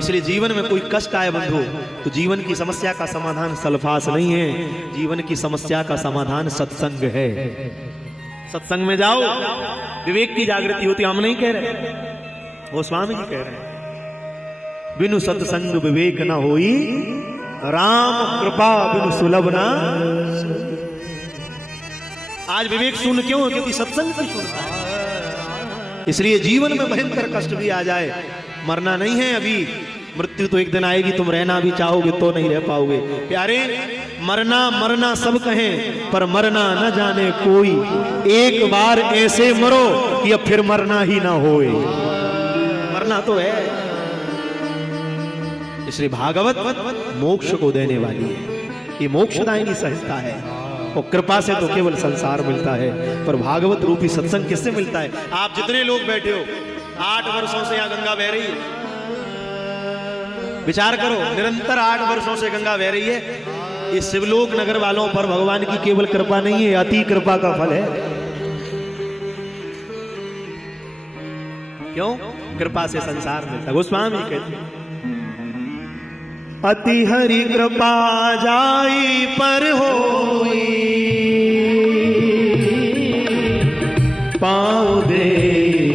इसलिए जीवन में कोई कष्ट आए बंधु तो जीवन की समस्या का समाधान सल्फास नहीं है, जीवन की समस्या का समाधान सत्संग है। सत्संग में जाओ, विवेक की जागृति होती। हम नहीं कह रहे, वो स्वामी जी कह रहे हैं, बिनु सत्संग विवेक न होई, राम कृपा बिनु सुलभ ना। आज विवेक सुन क्यों? क्योंकि सत्संग से सुनता है। इसलिए जीवन में भयंकर कष्ट भी आ जाए, मरना नहीं है अभी, मृत्यु तो एक दिन आएगी, तुम रहना भी चाहोगे तो नहीं रह पाओगे। प्यारे, मरना मरना सब कहें, पर मरना न जाने कोई, एक बार ऐसे मरो कि अब फिर मरना ही ना होए। मरना तो है। इसलिए भागवत मोक्ष को देने वाली है, ये मोक्षदायिनी संहिता है। और कृपा से तो केवल संसार मिलता है, पर भागवत रूपी सत्संग किससे मिलता है? आप जितने लोग बैठे हो, 8 वर्षों से यहाँ गंगा बह रही है, विचार करो, निरंतर 8 वर्षों से गंगा बह रही है। इस शिवलोक नगर वालों पर भगवान की केवल कृपा नहीं है, अति कृपा का फल है। क्यों? कृपा से संसार मिलता। गोस्वामी कहते हैं, अति हरि कृपा जाई पर होई, पाँव दे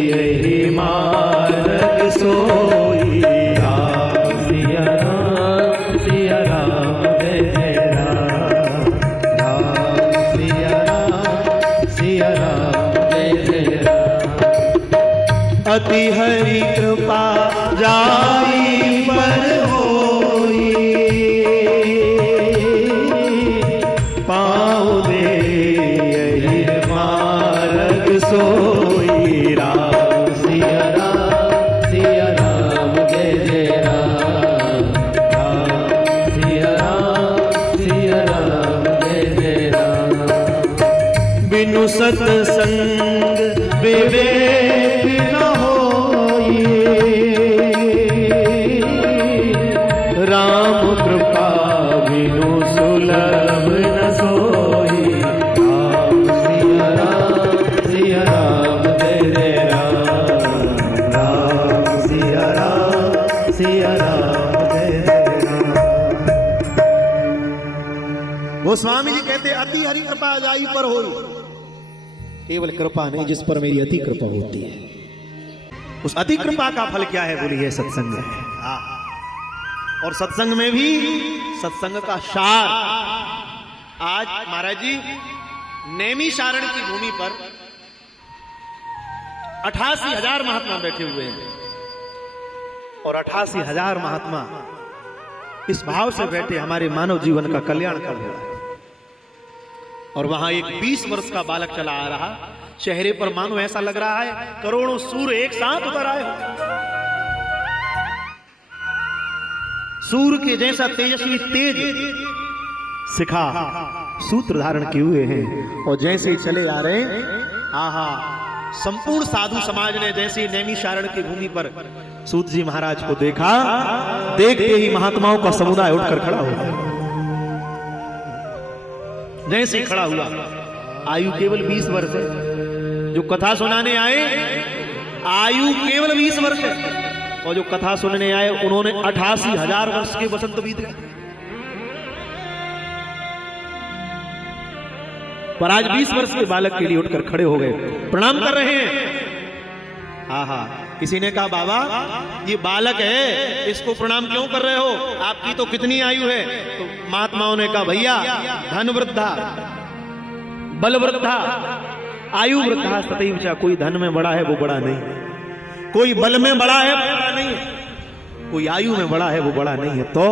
यही मार्ग सोई। राम सिया राम सिया राम जय जय राम, राम सिया राम जय जय राम। अति हरि कृपा जाई पर सत्संग विवेक न होई, राम कृपा बिनु सुलभ न सोई। राम सिया राम जय जय राम, राम सिया राम जय जय राम। वो स्वामी जी कहते अति हरि कृपा जाई पर होई, केवल कृपा नहीं, जिस पर मेरी अति कृपा होती है। उस अति कृपा का फल क्या है? बोलिए सत्संग है। और सत्संग में भी सत्संग का सार। आज महाराज जी नैमिषारण्य की भूमि पर 88,000 महात्मा बैठे हुए हैं, और 88,000 महात्मा इस भाव से बैठे हमारे मानव जीवन का कल्याण कर रहे हैं। और वहां एक 20 वर्ष का बालक चला आ रहा, चेहरे पर मानो ऐसा लग रहा है करोड़ों सूर्य एक साथ उतर आए हो। सूर्य के जैसा तेजस्वी तेज शिखा सूत्र धारण किए हुए हैं, और जैसे ही चले आ रहे हैं, आहा, संपूर्ण साधु समाज ने जैसे नैमिषारण्य की भूमि पर सूत जी महाराज को देखा, देखते ही महात्माओं का समुदाय उठकर खड़ा हुआ। जैसे खड़ा हुआ, आयु केवल 20 वर्ष है। जो कथा सुनाने आए, आयु केवल 20 वर्ष है, और जो कथा सुनने आए उन्होंने 88,000 वर्ष के वसंत बीत गए। पर आज 20 वर्ष के बालक के लिए उठकर खड़े हो गए, प्रणाम कर रहे हैं। आहा, किसी ने कहा बाबा ये बालक है, इसको प्रणाम क्यों कर रहे हो? आपकी तो कितनी आयु है? तो महात्माओं ने कहा भैया, धन वृद्धा बल वृद्धा आयु वृद्धा सतैव च। कोई धन में बड़ा है वो बड़ा नहीं, कोई बल में बड़ा है वो बड़ा नहीं, कोई आयु में बड़ा है वो बड़ा नहीं है। तो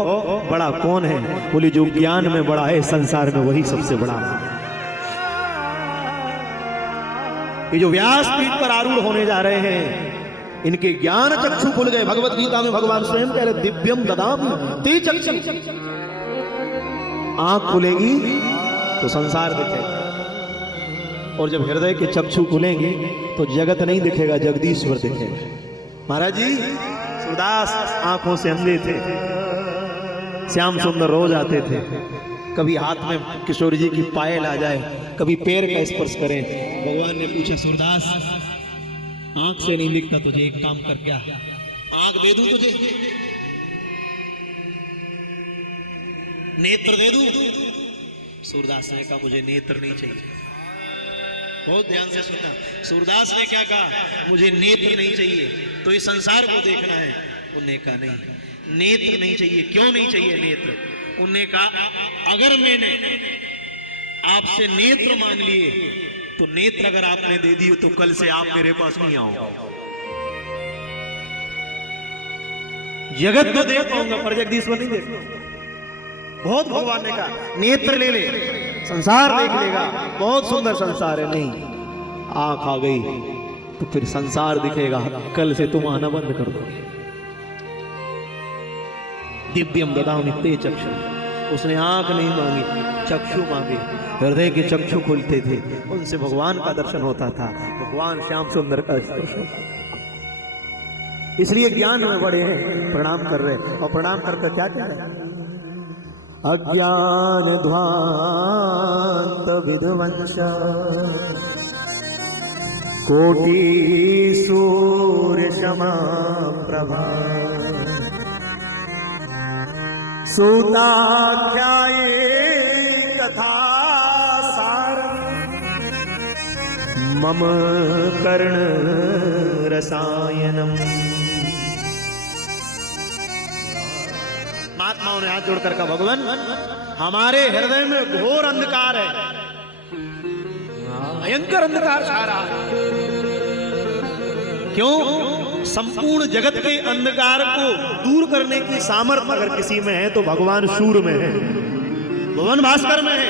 बड़ा कौन है? बोले जो ज्ञान में बड़ा है संसार में वही सबसे बड़ा है। ये जो व्यासपीठ पर आरूढ़ होने जा रहे हैं, इनके ज्ञान चक्षु खुल गए। भगवत गीता में भगवान स्वयं कह रहे दिव्यम ददामि ते चक्षु। आंख खुलेगी तो संसार दिखेगा, और जब हृदय के चक्षु खुलेंगे तो जगत नहीं दिखेगा, जगदीश्वर दिखेगा। महाराज जी सूरदास आंखों से अंधे थे, श्याम सुंदर रोज आते थे, कभी हाथ में किशोर जी की पायल आ जाए, कभी पैर का स्पर्श करें। भगवान ने पूछा सूरदास आंख से नहीं दिखता तुझे, एक काम कर, क्या आंख दे दूं तुझे? नेत्र दे दूं? सूरदास ने कहा मुझे नेत्र नहीं चाहिए। बहुत ध्यान से सुनना, सूरदास ने क्या कहा? मुझे नेत्र नहीं चाहिए, तो इस संसार को देखना है। उन्होंने कहा नहीं, नेत्र नहीं चाहिए। क्यों नहीं चाहिए नेत्र? उन्होंने कहा अगर मैंने आपसे नेत्र मांग लिए तो नेत्र अगर आपने दे दिए तो कल से आप मेरे पास नहीं आओ। जगत तो देख पाऊंगा पर जगदीश्वर नहीं देख। बहुत भगवान ने कहा नेत्र ले ले, संसार देख लेगा, बहुत सुंदर संसार है। नहीं, आंख आ गई तो फिर संसार दिखेगा, कल से तुम आना बंद कर दो। दिव्यम ददामि ते चक्षु, उसने आंख नहीं मांगी, चक्षु मांगे। हृदय के चक्षु खुलते थे, उनसे भगवान का दर्शन होता था, भगवान श्याम सुंदर का स्पर्श होता था। इसलिए ज्ञान में बड़े हैं, प्रणाम कर रहे, और प्रणाम करके क्या कह रहे? अज्ञान ध्वांत विध्वंस कोटि सूर्य समा प्रभा सूताध्याये कथा सारम् मम कर्ण रसायनम। महात्माओं ने हाथ जोड़कर कहा भगवान हमारे हृदय में घोर अंधकार है, भयंकर अंधकार छा रहा है। क्यों? संपूर्ण जगत के अंधकार को दूर करने की सामर्थ्य अगर किसी में है तो भगवान सूर्य में है, भगवान भास्कर में है।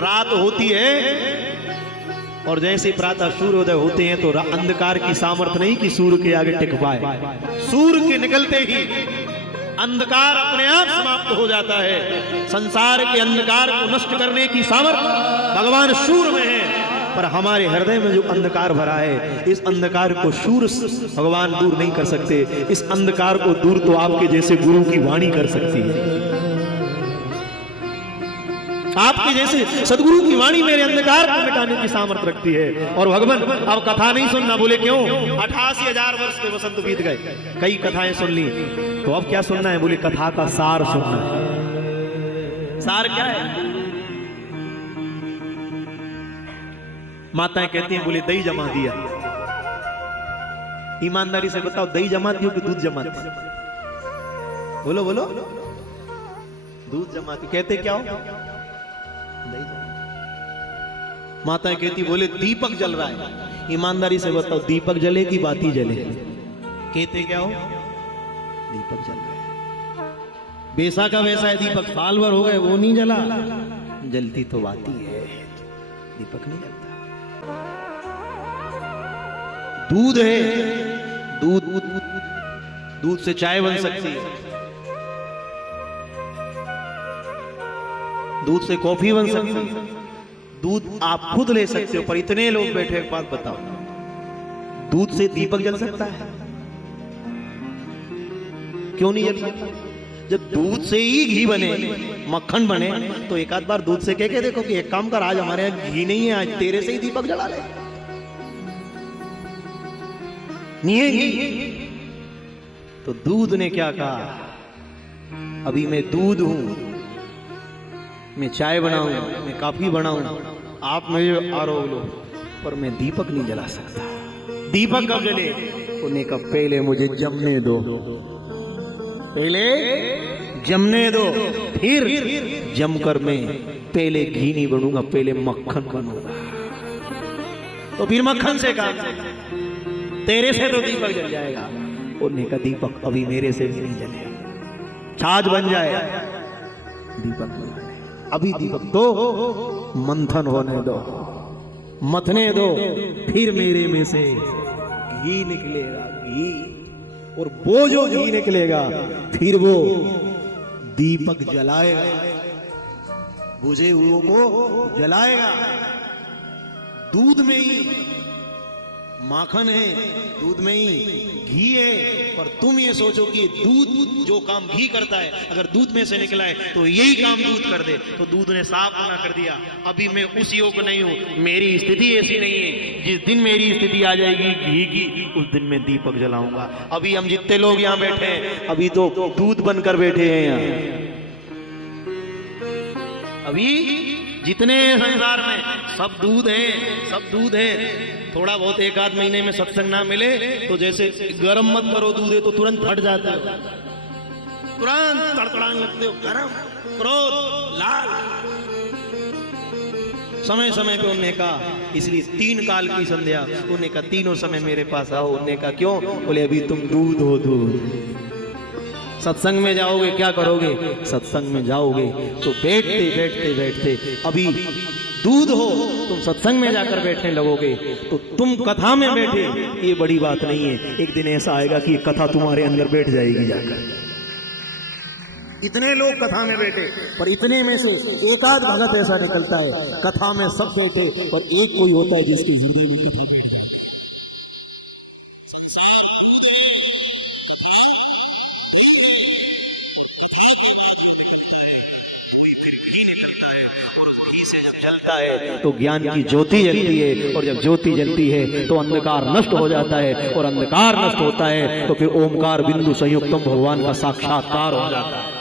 रात होती है और जैसे प्रातः सूर्योदय होते हैं तो अंधकार की सामर्थ्य नहीं कि सूर्य के आगे टिक पाए। सूर्य के निकलते ही अंधकार अपने आप समाप्त हो जाता है। संसार के अंधकार को नष्ट करने की सामर्थ्य भगवान सूर्य में है। पर हमारे हृदय में जो अंधकार भरा है, इस अंधकार को सूर्य भगवान दूर नहीं कर सकते। इस अंधकार को दूर तो आपके जैसे गुरु की वाणी कर सकती है। आपके जैसे सदगुरु की वाणी मेरे अंधकार को मिटाने की सामर्थ्य रखती है। और भगवान अब कथा नहीं सुनना, बोले क्यों? 88,000 वर्ष के वसंत बीत गए, कई कथाएं सुन ली, तो अब क्या सुनना है? बोले कथा का सार सुनना है। सार क्या है? माताएं कहती हैं बोले दही जमा दिया। ईमानदारी से बताओ, दही जमाती हो कि दूध जमाती? बोलो बोलो। दूध जमाती। कहते क्या हो? माताएं कहती बोले दीपक जल रहा है। ईमानदारी से बताओ दीपक जले कि बाती जले? कहते क्या हो? दीपक जल रहा है। वैसा का वैसा है दीपक, साल भर हो गए वो नहीं जला, जलती तो बाती है, दीपक नहीं जलता। दूध है, दूध दूध से चाय बन सकती है, दूध से कॉफी बन सकती है, दूध आप खुद ले सकते हो। पर इतने लोग बैठे, एक बात बताओ, दूध से दीपक जल सकता है? क्यों नहीं जल सकता? जब दूध से ही घी बने, मक्खन बने, तो एक आध बार दूध से कह के देखो कि एक काम कर, आज हमारे यहाँ घी नहीं है, आज तेरे से ही दीपक जला ले। नहीं है घी तो दूध ने क्या कहा? अभी मैं दूध हूं, मैं चाय बनाऊं, मैं कॉफी बनाऊं, आप मुझे आरोप लो, पर मैं दीपक नहीं जला सकता। दीपक कब जले? उन्हें कहा पहले मुझे जमने दो, पहले जमने दो, फिर जमकर मैं पहले घी नहीं बनूंगा, पहले मक्खन बनूंगा। तो फिर मक्खन से काम, तेरे से तो दीपक जल जाएगा। उन्हें कहा दीपक अभी मेरे से भी नहीं जलेगा, छाछ बन जाए, दीपक नहीं बने अभी। दीपक दो, मंथन होने दो, मथने दो, फिर मेरे में से घी निकलेगा, घी। और वो जो घी निकलेगा फिर वो दीपक जलाएगा, बुझे हुओं को जलाएगा। दूध में ही माखन है, दूध में ही घी है। पर तुम ये सोचो कि दूध जो काम घी करता है, अगर दूध में से निकला है तो यही काम दूध कर दे। तो दूध ने साफ मना कर दिया, अभी मैं उस योग नहीं हूं, मेरी स्थिति ऐसी नहीं है। जिस दिन मेरी स्थिति आ जाएगी घी की, उस दिन मैं दीपक जलाऊंगा। अभी हम जितने लोग यहाँ बैठे हैं, अभी तो दूध बनकर बैठे हैं यहाँ। अभी जितने संसार में सब दूध है, सब दूध है। थोड़ा बहुत एक आध महीने में सत्संग ना मिले तो जैसे गरम मत करो दूध है तो तुरंत फट जाता है, तुरंत तड़तड़ाने लगते हो, गरम, क्रोध, लाल। समय समय पे उन्होंने कहा, इसलिए 3 काल की संध्या, उन्होंने कहा तीनों समय मेरे पास आओ। उन्होंने कहा क्यों? बोले अभी तुम दूध हो, दूध। सत्संग में जाओगे क्या करोगे? सत्संग में जाओगे तो बैठते बैठते बैठते अभी दूध हो, तुम सत्संग में जाकर बैठने लगोगे तो तुम कथा में बैठे, ये बड़ी बात नहीं है। एक दिन ऐसा आएगा कि कथा तुम्हारे अंदर बैठ जाएगी जाकर। इतने लोग कथा में बैठे, पर इतने में से एक आध भगत ऐसा निकलता है, कथा में सब बैठे पर एक कोई होता है जिसकी जिंदगी में कथा बैठ जाए। जलता है तो ज्ञान की ज्योति जलती है, और जब ज्योति जलती है तो अंधकार नष्ट हो जाता है, और अंधकार नष्ट होता है तो फिर ओमकार बिंदु संयुक्तम भगवान का साक्षात्कार हो जाता है।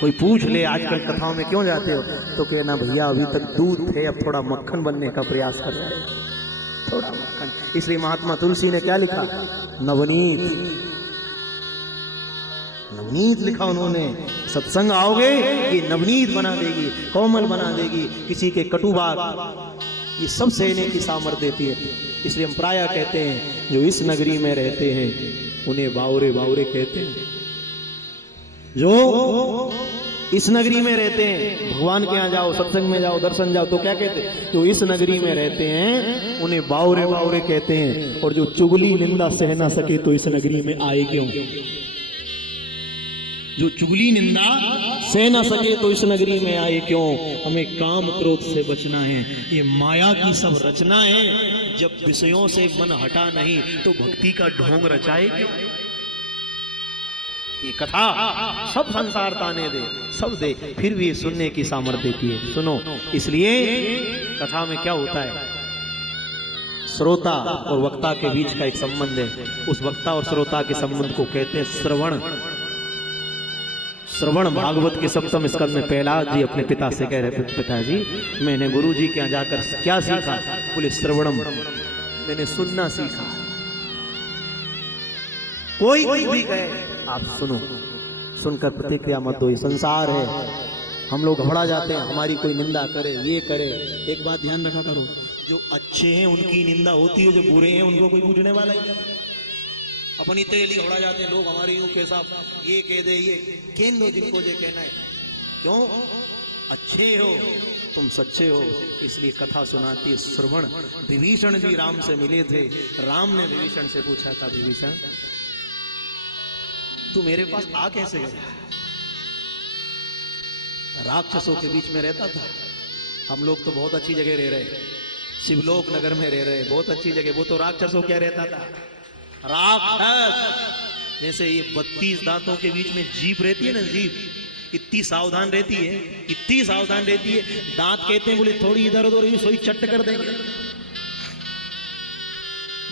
कोई पूछ ले आजकल कथाओं में क्यों जाते हो, तो कहना भैया अभी तक दूध थे, अब थोड़ा मक्खन बनने का प्रयास कर रहे हैं, थोड़ा मक्खन। इसलिए महात्मा तुलसी ने क्या लिखा? नवनीत, नवनीत लिखा उन्होंने। सत्संग आओगे ये नवनीत बना देगी, कोमल बना देगी, किसी के कटु बात ये सब सहने की सामर्थ्य देती है। इसलिए हम प्रायः कहते हैं जो इस नगरी में रहते हैं उन्हें बावरे बावरे कहते हैं। जो इस नगरी में रहते हैं, भगवान के यहाँ जाओ, सत्संग में जाओ, दर्शन जाओ तो क्या कहते हैं? जो इस नगरी में रहते हैं उन्हें बावरे बावरे कहते हैं। और जो चुगली निंदा सह ना सके तो इस नगरी में आए क्यों? जो चुगली निंदा सह ना सके तो इस नगरी में आए क्यों? हमें काम क्रोध से बचना है, ये माया की सब रचना है। जब विषयों से मन हटा नहीं तो भक्ति का ढोंग रचाए क्यों? ये कथा सब संसार ताने दे, सब दे, फिर भी सुनने की सामर्थ्य देती है। सुनो, इसलिए कथा में क्या होता है? श्रोता और वक्ता के बीच का एक संबंध है। उस वक्ता और श्रोता के संबंध को कहते हैं श्रवण। श्रवण भागवत के सप्तम स्कंद में प्रहलाद जी अपने पिता से कह रहे, पिताजी मैंने गुरु जी के यहाँ जाकर क्या सीखा? बोले श्रवणम, मैंने सुनना सीखा। कोई भी कहे आप सुनो, सुनकर प्रतिक्रिया मत दो। ये संसार है, हम लोग घबरा जाते हैं, हमारी कोई निंदा करे, ये करे। एक बात ध्यान रखा करो, जो अच्छे हैं उनकी निंदा होती है, जो बुरे हैं उनको कोई पूछने वाला ही नहीं। अपन इतने लिए घबरा जाते हैं, लोग हमारे यूं के साथ ये कह दे, ये कहने दो जिनको ये कहना है। क्यों? अच्छे हो तुम, सच्चे हो, इसलिए कथा सुनाती है श्रवण। विभीषण जी राम से मिले थे, राम ने विभीषण से पूछा था, विभीषण तू मेरे पास आ कैसे गया? राक्षसों के बीच में रहता था, हम लोग तो बहुत अच्छी जगह रह रहे, शिवलोक नगर में रह रहे, बहुत अच्छी जगह। वो तो राक्षसों क्या रहता था? राक्षस। जैसे ये 32 दांतों के बीच में जीभ रहती है ना, जीभ इतनी सावधान रहती है, इतनी सावधान रहती है। दांत कहते हैं बोले थोड़ी इधर उधर सोई चट कर देंगे।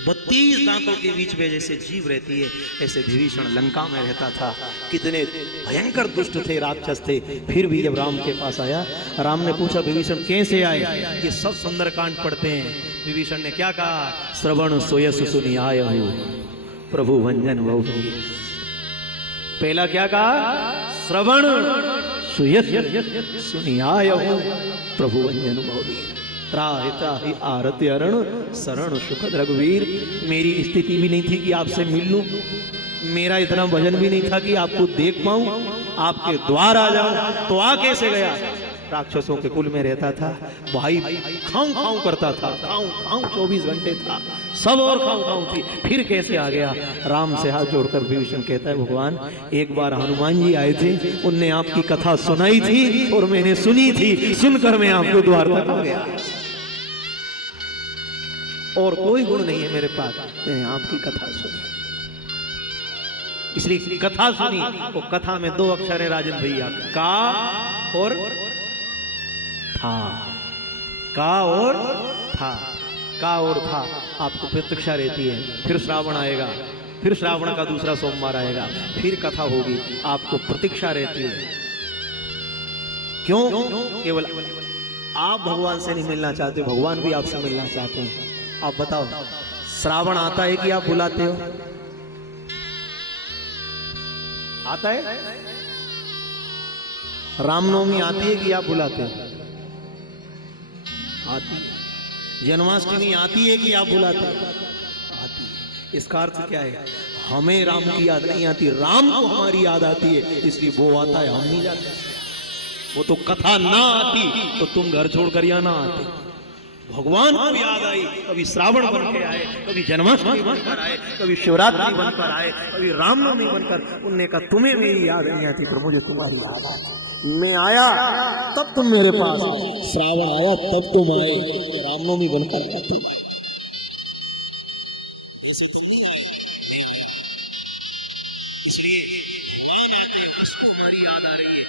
32 दांतों के बीच में जैसे जीव रहती है, ऐसे विभीषण लंका में रहता था। कितने भयंकर दुष्ट थे, राक्षस थे। फिर भी जब राम के पास आया, राम ने पूछा विभीषण कैसे आए? ये सब सुंदरकांड पढ़ते हैं। विभीषण ने क्या कहा? श्रवण सोयस सुनियाय हो प्रभु भंजन बहु। पहला क्या कहा? श्रवण सुयस सुनियाय हो प्रभु भंजन बहु। त्राहि त्राहि आरति अरण शरण सुखद रघुवीर। मेरी स्थिति भी नहीं थी कि आपसे मिल लूं, मेरा इतना वजन भी नहीं था कि आपको देख पाऊं, आपके द्वार आ जाऊं। तो आ कैसे गया? राक्षसों के कुल में रहता था, भाई खाऊं खाऊं करता था, खाऊं खाऊं 24 घंटे था, सब और खाऊं खाऊं थी। फिर कैसे आ गया? राम से हाथ जोड़कर विभीषण कहता है, भगवान एक बार हनुमान जी आए थे, उनने आपकी कथा सुनाई थी और मैंने सुनी थी, सुनकर मैं आपको द्वार तक आ गया। और कोई गुण नहीं है मेरे पास, मैंने आपकी कथा सुनी, इसलिए कथा सुनी। वो कथा में 2 अक्षर है राजन भैया, का और था। का और था, का और था आपको प्रतीक्षा रहती है। फिर श्रावण आएगा, फिर श्रावण का दूसरा सोमवार आएगा, फिर कथा होगी, आपको प्रतीक्षा रहती है। क्यों? केवल आप भगवान से नहीं मिलना चाहते, भगवान भी आपसे मिलना चाहते हैं। आप बताओ, श्रावण आता है कि आप बुलाते हो? आता है? रामनवमी आती है कि आप बुलाते हो? आती है। जन्माष्टमी आती है कि आप बुलाते हो? आती है। इसका अर्थ क्या है? हमें राम की याद नहीं आती, राम को हमारी याद आती है, इसलिए वो आता है, हम नहीं जाते। वो तो कथा ना आती तो तुम घर छोड़कर यहाँ ना आते। भगवान को याद आई, कभी श्रावण बन के आए, कभी जन्माष्टमी बनकर आए, कभी शिवरात्रि बनकर आए, कभी रामनवमी बनकर। उनने कहा तुम्हें मेरी याद नहीं आती, पर मुझे तुम्हारी याद आती। मैं आया तब तुम मेरे पास आए, श्रावण आया तब तुम आए, रामनवमी बनकर आए तुम। ऐसा तुम नहीं आए, इसलिए भगवान आते हैं, उसको हमारी याद आ रही है।